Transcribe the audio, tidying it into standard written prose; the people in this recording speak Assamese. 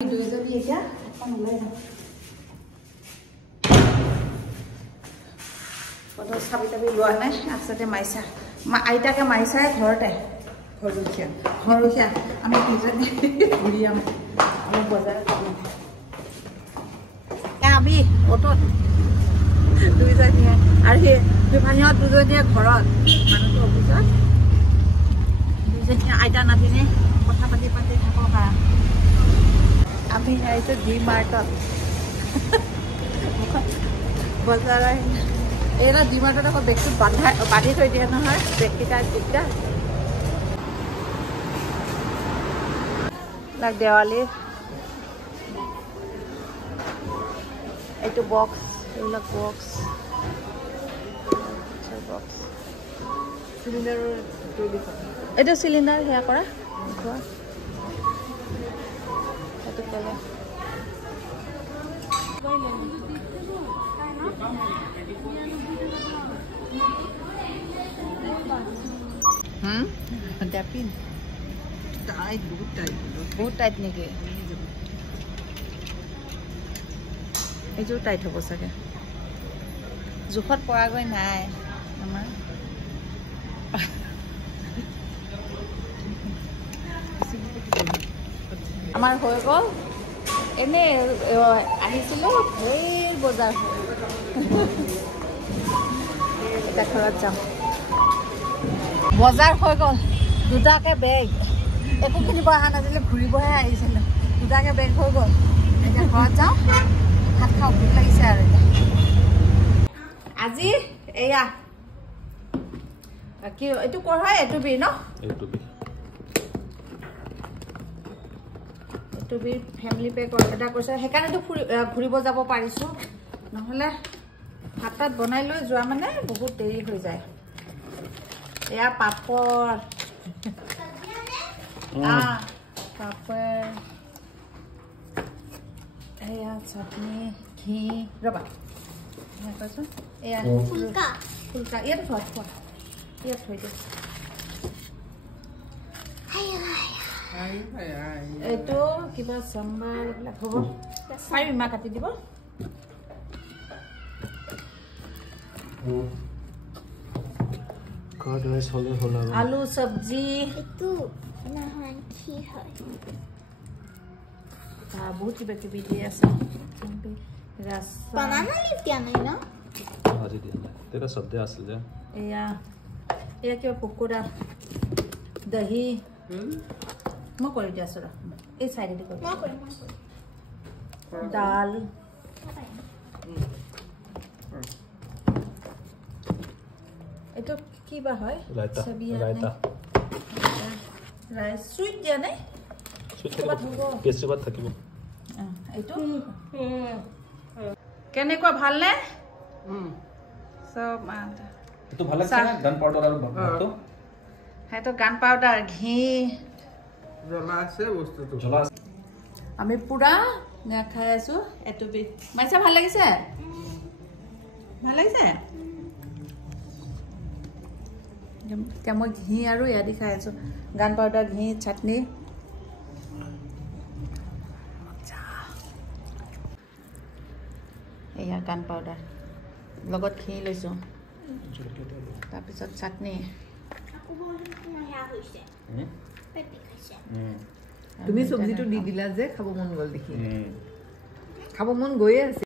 দুইজনী এতিয়া এখন ওলাই যাম কত চাবি তাবি লোৱা নাই আছতে মাইছা আইতাকে মাইছাই ঘৰতে ঘৰখীয়া আমি দুইজনী ঘূৰি আম আমি বজাৰ আমি অটত দুইজনীয়ে আৰু সেই দুভানিহঁত দুজনীয়ে ঘৰত মানুহটো অফিচত দুইজনীয়ে আইতা নাতিনে কথা পাতি পাতি থাকক আৰু আমি আহিছোঁ ডি মাৰ্টত বজাৰ এইটা ডি মাৰ্টত আকৌ বেগটো বান্ধি থৈ দিয়ে নহয় বেগকেইটা দিগদাৰ দেৱালী এইটো বক্স এইবিলাক বক্স চিলিণ্ডাৰৰ এইটো চিলিণ্ডাৰ সেয়া কৰা এইটো কলা বহুত টাইট নেকি এইযোৰ টাইট হ'ব চাগে জোখত পৰাগৈ নাই আমাৰ হৈ গ'ল এনে আহিছিলোঁ ঢেৰ বজাৰ এতিয়া ঘৰত যাম বজাৰ হৈ গ'ল দুটাকে বেগ একো কিনিব অহা নাছিলে ঘূৰিবহে আহিছিলোঁ দুটাকে বেগ হৈ গ'ল এতিয়া ঘৰত যাওঁ ভাত খাওঁ ভোক লাগিছে আৰু আজি এয়া কি এইটো কৰ হয় এইটো বি ন এইটো বি ফেমিলি পেক এটা কৰিছে সেইকাৰণেতো ঘূৰিব যাব পাৰিছোঁ নহ'লে ভাত তাত বনাই লৈ যোৱা মানে বহুত দেৰি হৈ যায় এয়া পাপৰ পাপৰ এয়া চাটনি ঘি ৰবা কৈছোঁ এয়া ফুলকা ইয়াত থোৱা ইয়াত থৈ দিওঁ এইটো কিবা চাম্বাৰ এইবিলাক হ'ব পাৰিম মা কাটি দিব আলু চব্জি বহুত কিবা কিবি দি আছে এয়া কিবা পকোৰা দহি মই কৰি দি আছোঁ এই চাইডেদি কৰি দাল এইটো কিবা হয় ৰাইচ চুইট দিয়া নাই এইটো কেনেকুৱা ভালনে চব সেইটো গান পাউডাৰ ঘি আমি পুৰা খাই আছো এইটো বি মাইছা ভাল লাগিছে এতিয়া মই ঘি আৰু এয়া দি খাই আছো গান পাউডাৰ ঘি চাটনি এয়া গান পাউডাৰ লগত ঘি লৈছোঁ তাৰপিছত চাটনি তুমি চব্জিটো দি দিলা যে খাব মন গ'ল দেখি খাব মন গৈয়ে আছে